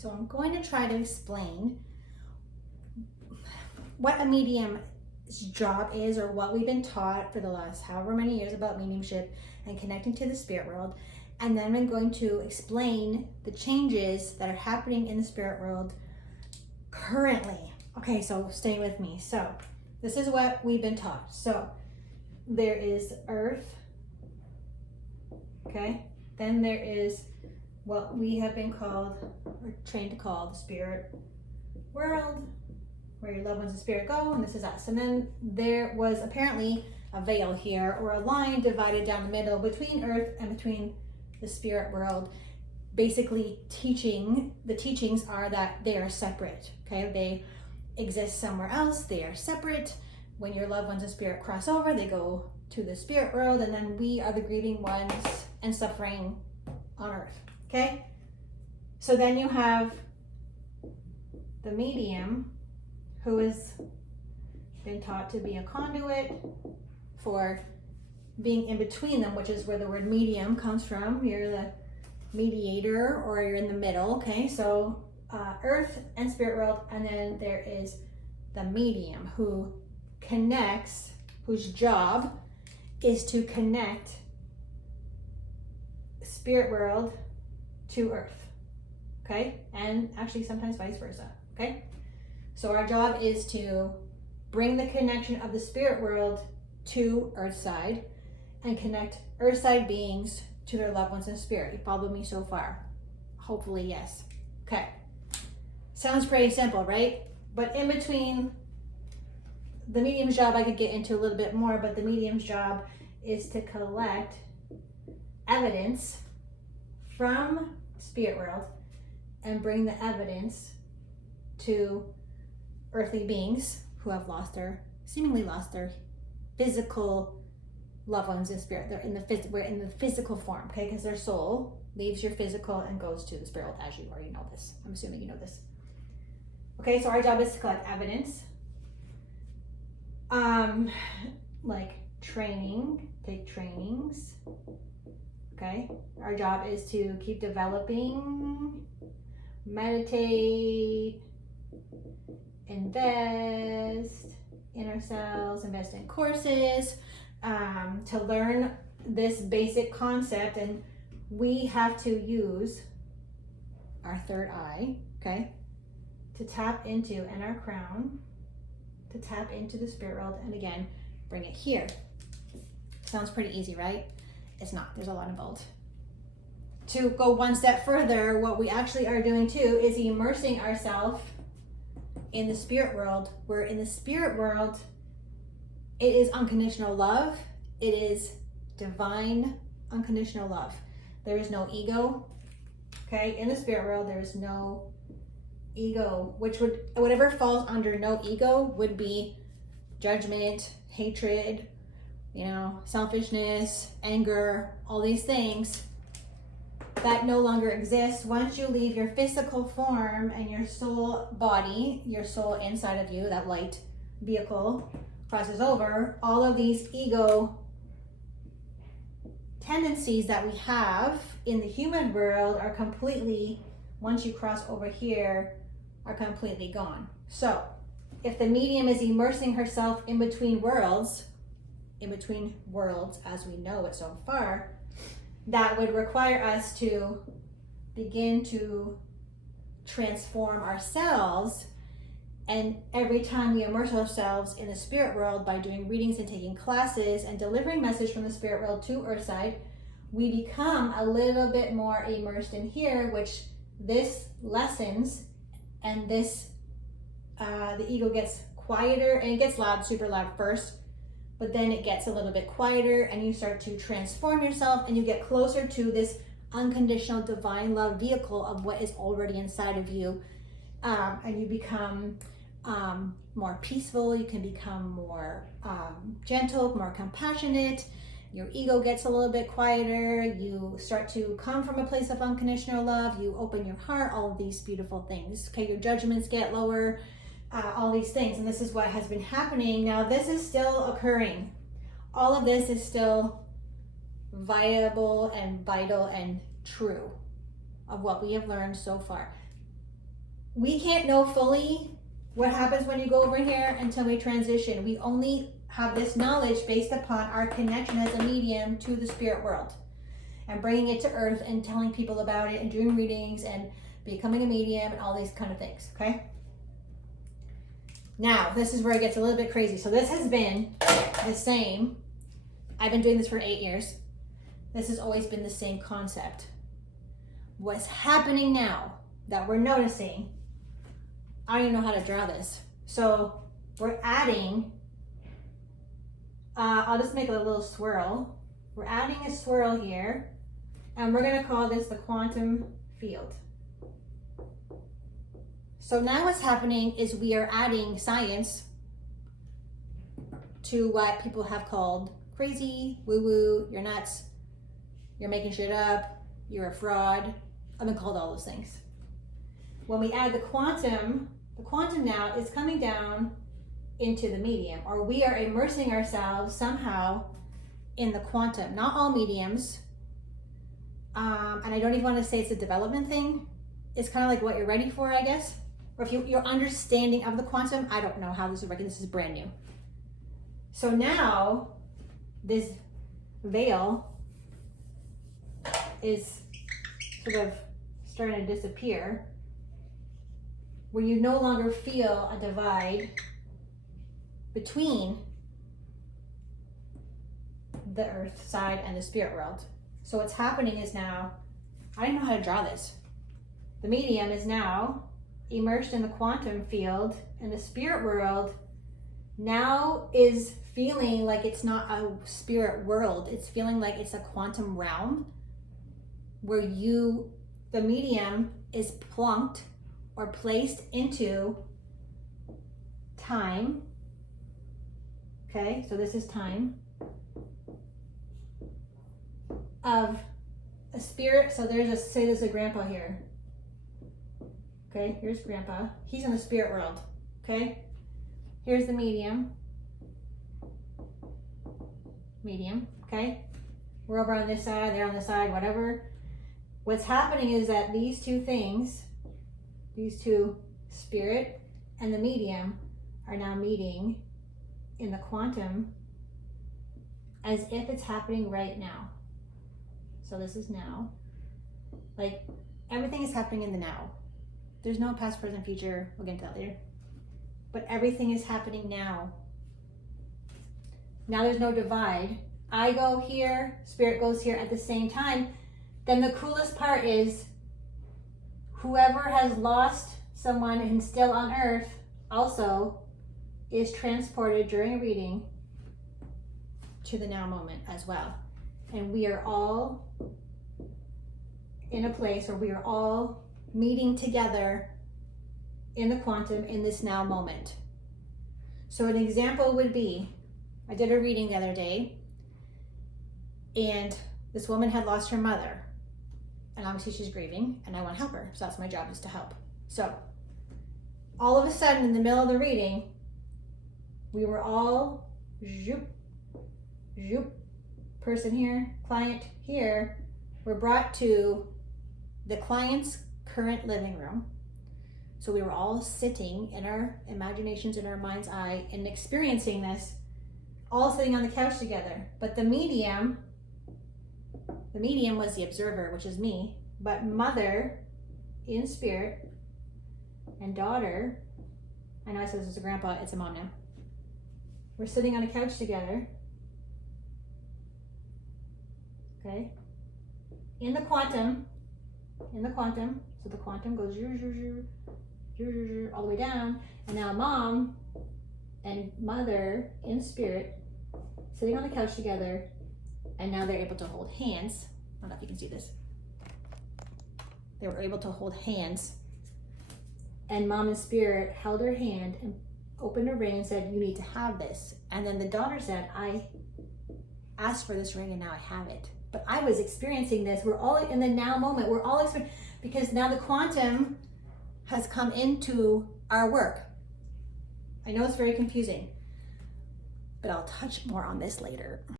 So I'm going to try to explain what a medium's job is, or what we've been taught for the last however many years about mediumship and connecting to the spirit world. And then I'm going to explain the changes that are happening in the spirit world currently. Okay, so stay with me. So this is what we've been taught. So there is earth, okay? Then there is what we have been called, or trained to call, the spirit world, where your loved ones and spirit go, and this is us. And then there was apparently a veil here, or a line divided down the middle between earth and between the spirit world. Basically the teachings are that they are separate, okay? They exist somewhere else, they are separate. When your loved ones and spirit cross over, they go to the spirit world, and then we are the grieving ones and suffering on earth, okay? So then you have the medium, who has been taught to be a conduit for being in between them, which is where the word medium comes from. You're the mediator, or you're in the middle, okay? So earth and spirit world, and then there is the medium who connects, whose job is to connect spirit world to earth, okay? And actually sometimes vice versa, okay? So our job is to bring the connection of the spirit world to earthside and connect earthside beings to their loved ones in spirit. You follow me so far? Hopefully, yes. Okay. Sounds pretty simple, right? But in between, the medium's job I could get into a little bit more, but the medium's job is to collect evidence from spirit world and bring the evidence to earthly beings who have seemingly lost their physical loved ones in spirit. We're in the physical form, okay? Because their soul leaves your physical and goes to the spirit world, as you already know this. I'm assuming you know this. Okay, so our job is to collect evidence. Like take trainings. Okay, our job is to keep developing, meditate, invest in ourselves, invest in courses, to learn this basic concept. And we have to use our third eye, okay, to tap into, and our crown, to tap into the spirit world, and again, bring it here. Sounds pretty easy, right? It's not. There's a lot involved. To go one step further, what we actually are doing too is immersing ourselves in the spirit world. Where in the spirit world, it is unconditional love. It is divine unconditional love. There is no ego, okay? In the spirit world, there is no ego, whatever falls under no ego would be judgment, hatred, selfishness, anger, all these things that no longer exist. Once you leave your physical form and your soul body, your soul inside of you, that light vehicle crosses over, all of these ego tendencies that we have in the human world are completely, once you cross over here, are completely gone. So if the medium is immersing herself in between worlds as we know it so far, that would require us to begin to transform ourselves. And every time we immerse ourselves in the spirit world by doing readings and taking classes and delivering message from the spirit world to Earthside, we become a little bit more immersed in here, which this lessens, and this the ego gets quieter, and it gets loud, super loud first, but then it gets a little bit quieter, and you start to transform yourself, and you get closer to this unconditional divine love vehicle of what is already inside of you, and you become more peaceful. You can become more gentle, more compassionate. Your ego gets a little bit quieter. You start to come from a place of unconditional love. You open your heart, all of these beautiful things. Okay, your judgments get lower, all these things. And this is what has been happening. Now, this is still occurring. All of this is still viable and vital and true of what we have learned so far. we can't know fully what happens when you go over here until we transition. We only have this knowledge based upon our connection as a medium to the spirit world and bringing it to earth and telling people about it and doing readings and becoming a medium and all these kind of things, okay? Now, this is where it gets a little bit crazy. So this has been the same. I've been doing this for 8 years. This has always been the same concept. What's happening now that we're noticing, I don't even know how to draw this. So we're adding, I'll just make a little swirl. We're adding a swirl here, and we're gonna call this the quantum field. So now what's happening is we are adding science to what people have called crazy, woo-woo, you're nuts, you're making shit up, you're a fraud. I've been called all those things. When we add the quantum now is coming down into the medium, or we are immersing ourselves somehow in the quantum. Not all mediums, and I don't even want to say it's a development thing. It's kind of like what you're ready for, I guess. Or if your understanding of the quantum, I don't know how this is working. This is brand new. So now this veil is sort of starting to disappear, where you no longer feel a divide between the earth side and the spirit world. So what's happening is now, I don't know how to draw this. The medium is now immersed in the quantum field, and the spirit world now is feeling like it's not a spirit world. It's feeling like it's a quantum realm where the medium is plunked or placed into time. Okay, so this is time of a spirit. So say there's a grandpa here. Okay, here's grandpa. He's in the spirit world. Okay, here's the medium. Okay, we're over on this side, they're on this side, whatever. What's happening is that these two things, these two, spirit and the medium, are now meeting in the quantum as if it's happening right now. So this is now. Like, everything is happening in the now. There's no past, present, future. We'll get into that later. But everything is happening now. Now there's no divide. I go here, spirit goes here at the same time. Then the coolest part is whoever has lost someone and still on earth also is transported during a reading to the now moment as well. And we are all in a place where we are all meeting together in the quantum in this now moment. So an example would be, I did a reading the other day, and this woman had lost her mother, and obviously she's grieving, and I want to help her, so that's my job, is to help. So all of a sudden in the middle of the reading, we were all person here, client here, were brought to the client's current living room. So we were all sitting in our imaginations, in our mind's eye, and experiencing this, all sitting on the couch together. But the medium was the observer, which is me, but mother in spirit and daughter, I know I said this is a grandpa, it's a mom now. We're sitting on a couch together, okay? In the quantum, so the quantum goes all the way down, and now mom and mother in spirit sitting on the couch together, and now they're able to hold hands. I don't know if you can see this. They were able to hold hands, and mom in spirit held her hand and opened a ring and said, "You need to have this." And then the daughter said, "I asked for this ring and now I have it." But I was experiencing this. We're all in the now moment. We're all experiencing, because now the quantum has come into our work. I know it's very confusing, but I'll touch more on this later.